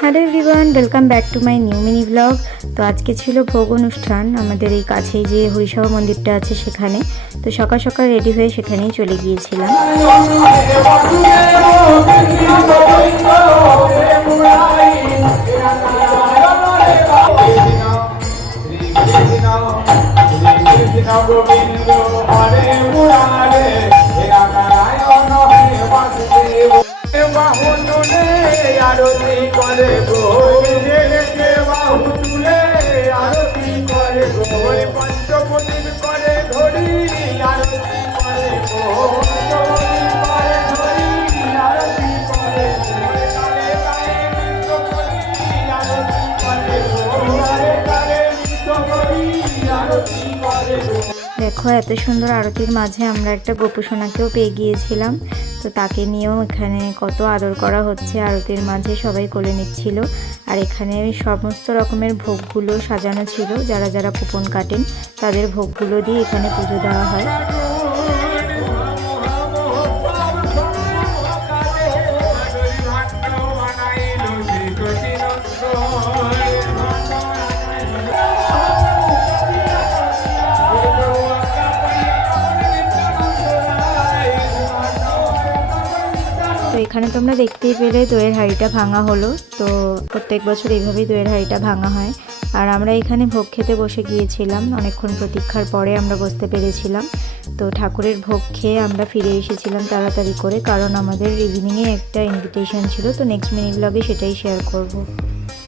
Hello everyone, welcome back to my new mini blog. তো আজকে ছিল ভোগ অনুষ্ঠান আমাদের এই কাছেই যে হরিসভা মন্দিরটা আছে সেখানে। তো সকাল সকাল রেডি হয়ে সেখানেই চলে গিয়েছিলাম। আরতি করে গো বাহু তুলে আরতি করে গো পঞ্চমন্দির করে ধরি আরতি করে গো পঞ্চমন্দির করে ধরি আরতি করে দেখো এত সুন্দর আরতির মাঝে আমরা একটা গোপুসোনাকেও পেয়ে গিয়েছিলাম। তো তাকে নিয়েও এখানে কত আদর করা হচ্ছে, আরতির মাঝে সবাই কোলে নিচ্ছিল। আর এখানে সমস্ত রকমের ভোগগুলো সাজানো ছিল, যারা যারা কুপন কাটেন তাদের ভোগগুলো দিয়ে এখানে পুজো দেওয়া হয়। তো এখানে তোমরা দেখতেই পেলে দইয়ের হাঁড়িটা ভাঙা হলো। তো প্রত্যেক বছর এইভাবেই দইয়ের হাঁড়িটা ভাঙা হয়। আর আমরা এখানে ভোগ খেতে বসে গিয়েছিলাম, অনেকক্ষণ প্রতীক্ষার পরে আমরা বসতে পেরেছিলাম। তো ঠাকুরের ভোগ খেয়ে আমরা ফিরে এসেছিলাম তাড়াতাড়ি করে, কারণ আমাদের ইভিনিংয়ে একটা ইনভিটেশন ছিল। তো নেক্সট মিনি ব্লগে সেটাই শেয়ার করব।